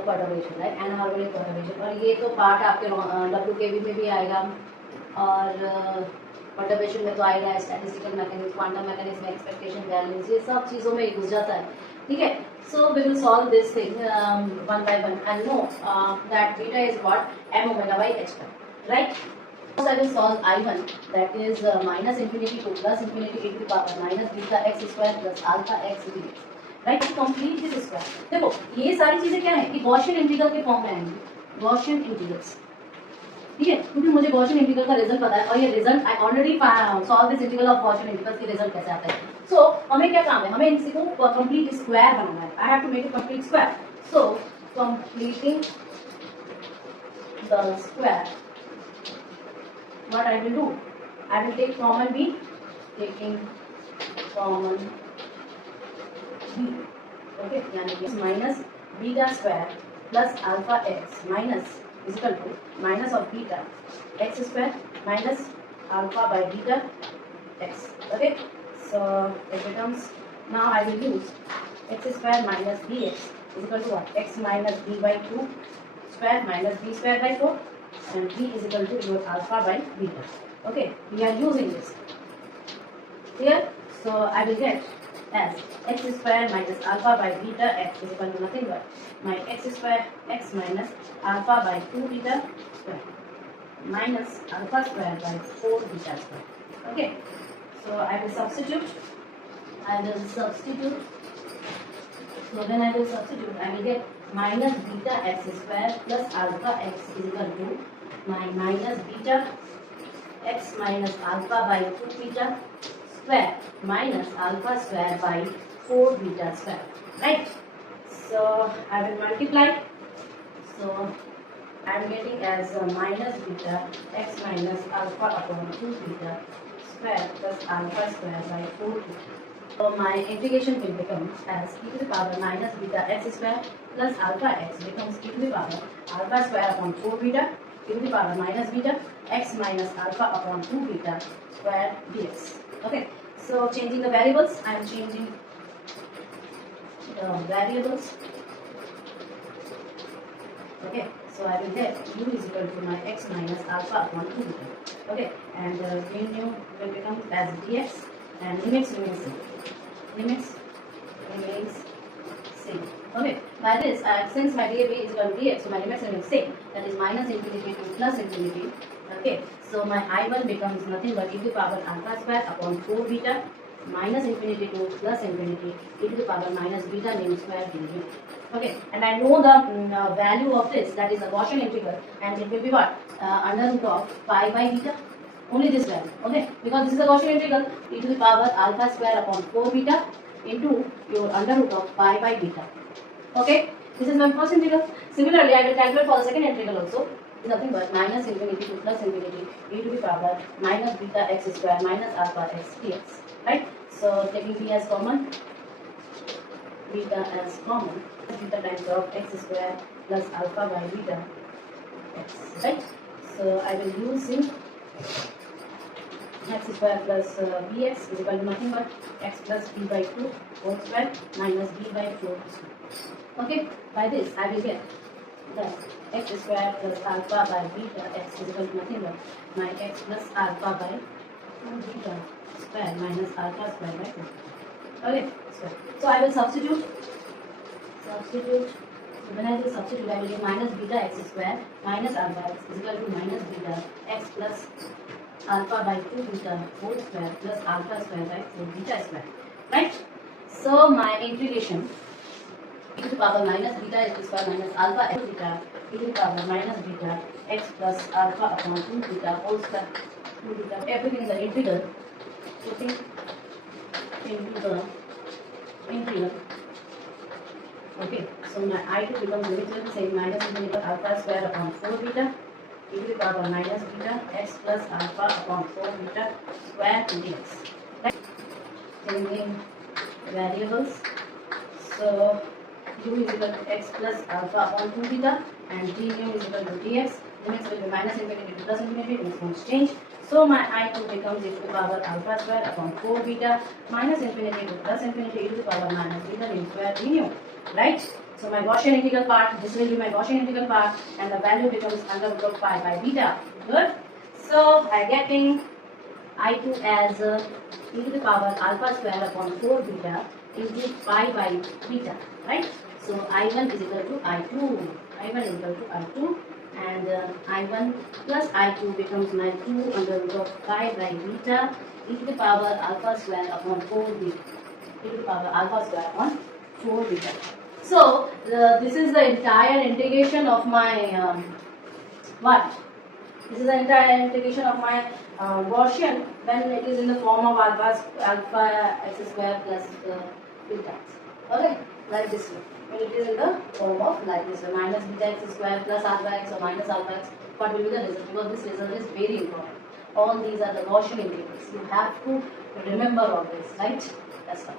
Of perturbation, right, enharmonic perturbation. और ये तो पार्ट आपके WKB में भी आएगा और परटर्बेशन में तो आएगा, स्टैटिस्टिकल मैकेनिक्स, क्वांटम मैकेनिक्स में एक्सपेक्टेशन वैल्यूज, ये सब चीज़ों में घुस जाता है, ठीक है। So we will solve this thing one by one and know that beta is what m omega by h पर, right. I will solve I1, that is minus infinity to plus infinity e to the power minus beta x square plus alpha x dx, right, to complete this square। देखो ये सारी चीजें क्या है कि Gaussian integral के form में आएंगी, गॉसियन इंटीग्रल्स, ठीक है, क्योंकि मुझे गॉसियन इंटीग्रल का रिजल्ट पता है और ये result I already solve this integral of Gaussian integral के रिजल्ट कैसे आता है। सो हमें क्या काम है, हमें इसी को कंप्लीट स्क्वायर बनाना है, I have to make a complete square. So completing the square, what I will do, I will take common b, taking common b, okay, यानी कि minus beta square plus alpha x minus is equal to minus of beta x square minus alpha by beta x, okay। So it becomes, now I will use x square minus bx is equal to what, x minus b by 2 square minus b square by 4 and b is equal to your alpha by beta, okay, we are using this here। So I will get as x square minus alpha by beta x is equal to nothing but my x square x minus alpha by 2 beta square minus alpha square by 4 beta square, okay। So I will substitute, so when I will substitute I will get minus beta x square plus alpha x is equal to my minus beta x minus alpha by 2 beta square minus alpha square by 4 beta square, right। So I will multiply, so I am getting as minus beta x minus alpha upon 2 beta square plus alpha square by 4 beta। So my integration will become as e to the power minus beta x square plus alpha x becomes e to the power alpha square upon 4 beta e to the power minus beta x minus alpha upon 2 beta square dx, okay। So changing the variables, I am changing the variables, okay। So I will get u is equal to my x minus alpha upon 2 beta, okay, and nu will become as dx and limits remains same, limits remains same, okay। By this since my dab is equal to dx, so my limits remain same, that is minus infinity to plus infinity, okay। So my I1 becomes nothing but e to the power alpha square upon 4 beta minus infinity to plus infinity e to the power minus beta nu square du, okay। And I know the value of this, that is a Gaussian integral, and it will be what, under root of pi by beta, only this value, okay, because this is a Gaussian integral, e to the power alpha square upon 4 beta into your under root of pi by beta, okay। This is my first integral. Similarly I will calculate for the second integral also, nothing but minus infinity to plus infinity e to the power minus beta x square minus alpha x dx, right। So taking b as common, beta as common, beta times of x square plus alpha by beta x, right। So I will use in x square plus bx is equal to nothing but x plus b by 2 whole square minus b by 4 square, okay। By this I will get that x square plus alpha by beta x is equal to nothing but my x plus alpha by 2 beta square minus alpha square by 2, okay। So I will substitute, so when I will substitute I will get minus beta x square minus alpha x is equal to minus beta x plus alpha by 2 beta whole square plus alpha square by 4 beta square, right। So my integration e to the power minus beta x square minus alpha x beta e to the power minus beta x plus alpha upon 2 beta whole square 2 beta, everything in the integral, putting into the integral, okay। So my I2 becomes literally saying minus infinity alpha square upon 4 beta e to the power minus beta x plus alpha upon 4 beta square dx, right? Changing variables, so u is equal to x plus alpha upon 2 beta and d nu is equal to dx, limits will be minus infinity to plus infinity, limits won't change. So my I2 becomes e to the power alpha square upon 4 beta minus infinity to plus infinity e to the power minus beta nu square d nu, right? So my Gaussian integral part, this will be my Gaussian integral part, and the value becomes under root of pi by beta. Good. So I getting I2 as e to the power alpha square upon 4 beta into pi by beta, right? So I1 is equal to I2. I1 is equal to I2, and I1 plus I2 becomes my 2 under root of pi by beta e to the power alpha square upon 4 beta. E to the power alpha square upon 4 beta. So this is the entire integration of my what? This is the entire integration of my Gaussian when it is in the form of alpha x square plus beta x. Okay, like this way. When it is in the form of like this way, minus beta x square plus alpha x or minus alpha x, what will be the result? Because this result is very important. All these are the Gaussian integrals. You have to remember all this, right? That's all.